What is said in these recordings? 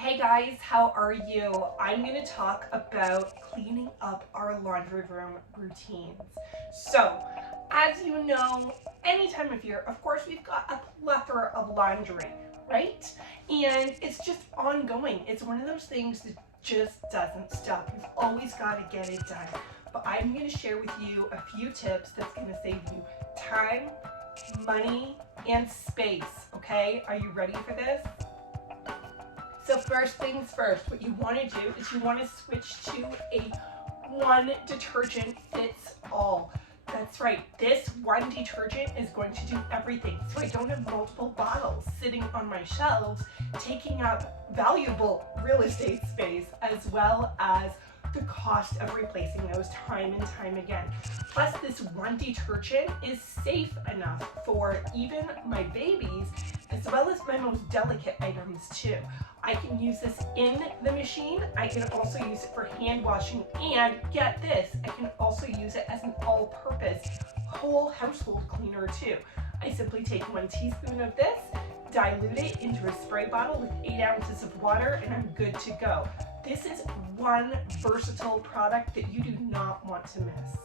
Hey guys, how are you? I'm going to talk about cleaning up our laundry room routines. So, as you know, any time of year, of course, we've got a plethora of laundry, right? And it's just ongoing. It's one of those things that just doesn't stop. You've always got to get it done. But I'm going to share with you a few tips that's going to save you time, money, and space, okay? Are you ready for this? So first things first, what you want to do is you want to switch to a one detergent fits all. That's right, this one detergent is going to do everything. So I don't have multiple bottles sitting on my shelves, taking up valuable real estate space, as well as the cost of replacing those time and time again. Plus, this one detergent is safe enough for even my babies, as well as my most delicate items too. I can use this in the machine. I can also use it for hand washing, and get this, I can also use it as an all-purpose whole household cleaner too. I simply take 1 teaspoon of this, dilute it into a spray bottle with 8 ounces of water, and I'm good to go. This is one versatile product that you do not want to miss.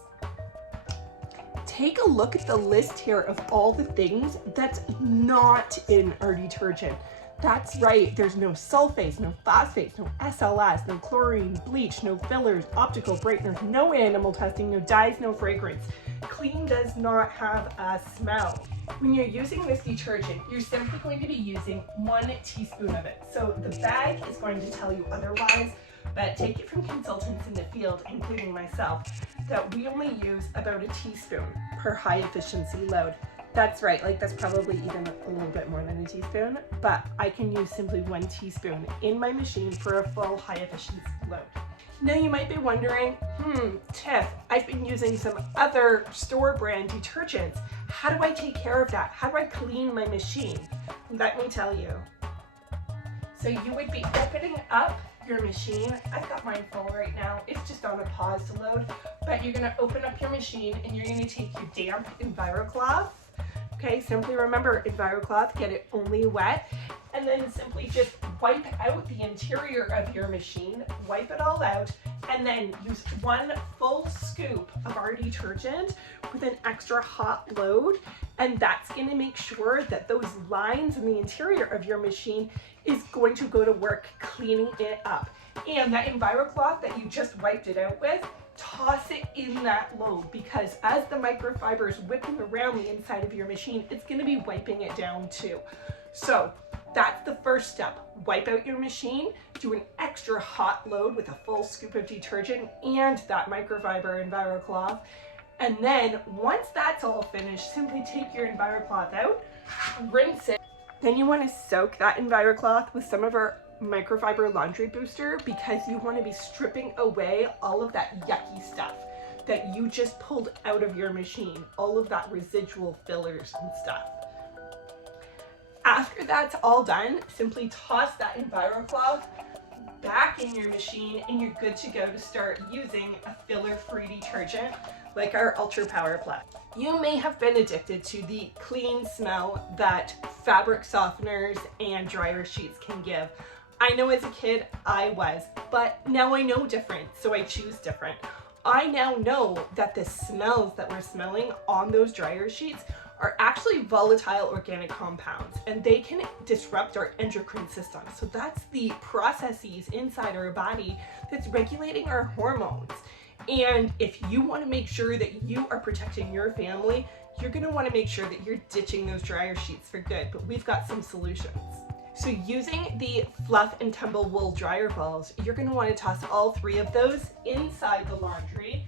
Take a look at the list here of all the things that's not in our detergent. That's right, there's no sulfates, no phosphates, no SLS, no chlorine, bleach, no fillers, optical brighteners, no animal testing, no dyes, no fragrance. Clean does not have a smell. When you're using this detergent, you're simply going to be using 1 teaspoon of it. So the bag is going to tell you otherwise, but take it from consultants in the field, including myself, that we only use about a teaspoon per high efficiency load. That's right, like that's probably even a little bit more than a teaspoon, but I can use simply 1 teaspoon in my machine for a full high efficiency load. Now you might be wondering, Tiff, I've been using some other store brand detergents. How do I take care of that? How do I clean my machine? Let me tell you. So you would be opening up your machine. I've got mine full right now. It's just on a pause to load, but you're gonna open up your machine and you're gonna take your damp EnviroCloth. Okay, simply remember, EnviroCloth, get it only wet, and then simply just wipe out the interior of your machine, wipe it all out, and then use 1 full scoop of our detergent with an extra hot load, and that's going to make sure that those lines in the interior of your machine is going to go to work cleaning it up. And that EnviroCloth that you just wiped it out with, toss it in that load, because as the microfiber is whipping around the inside of your machine, it's going to be wiping it down too. So that's the first step. Wipe out your machine, do an extra hot load with a full scoop of detergent and that microfiber EnviroCloth. And then once that's all finished, simply take your EnviroCloth out, rinse it. Then you want to soak that EnviroCloth with some of our microfiber laundry booster, because you want to be stripping away all of that yucky stuff that you just pulled out of your machine, all of that residual fillers and stuff. After that's all done, simply toss that EnviroCloth back in your machine and you're good to go to start using a filler-free detergent like our Ultra Power Plus. You may have been addicted to the clean smell that fabric softeners and dryer sheets can give. I know as a kid I was, but now I know different, so I choose different. I now know that the smells that we're smelling on those dryer sheets are actually volatile organic compounds, and they can disrupt our endocrine system. So that's the processes inside our body that's regulating our hormones. And if you want to make sure that you are protecting your family, you're going to want to make sure that you're ditching those dryer sheets for good, but we've got some solutions. So using the fluff and tumble wool dryer balls, you're going to want to toss all 3 of those inside the laundry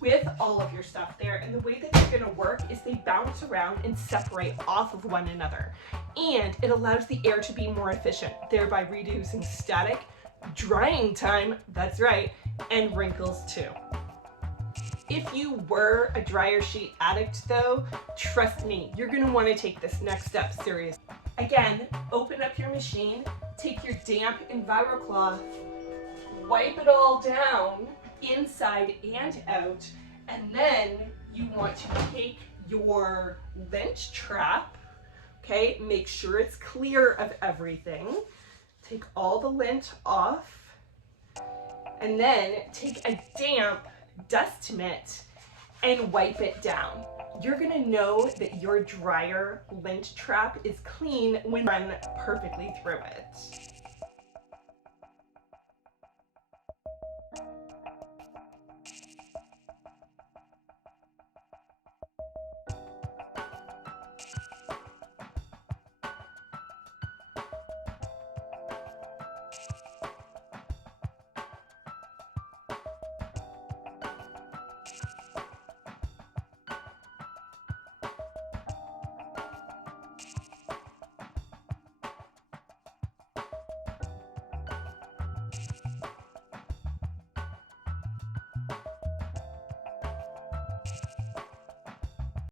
with all of your stuff there. And the way that they're going to work is they bounce around and separate off of one another. And it allows the air to be more efficient, thereby reducing static, drying time, that's right, and wrinkles too. If you were a dryer sheet addict though, trust me, you're going to want to take this next step seriously. Again, open up your machine, take your damp EnviroCloth, wipe it all down inside and out, and then you want to take your lint trap, okay, make sure it's clear of everything, Take all the lint off, and then take a damp dust mitt and wipe it down. You're gonna know that your dryer lint trap is clean when you run perfectly through it.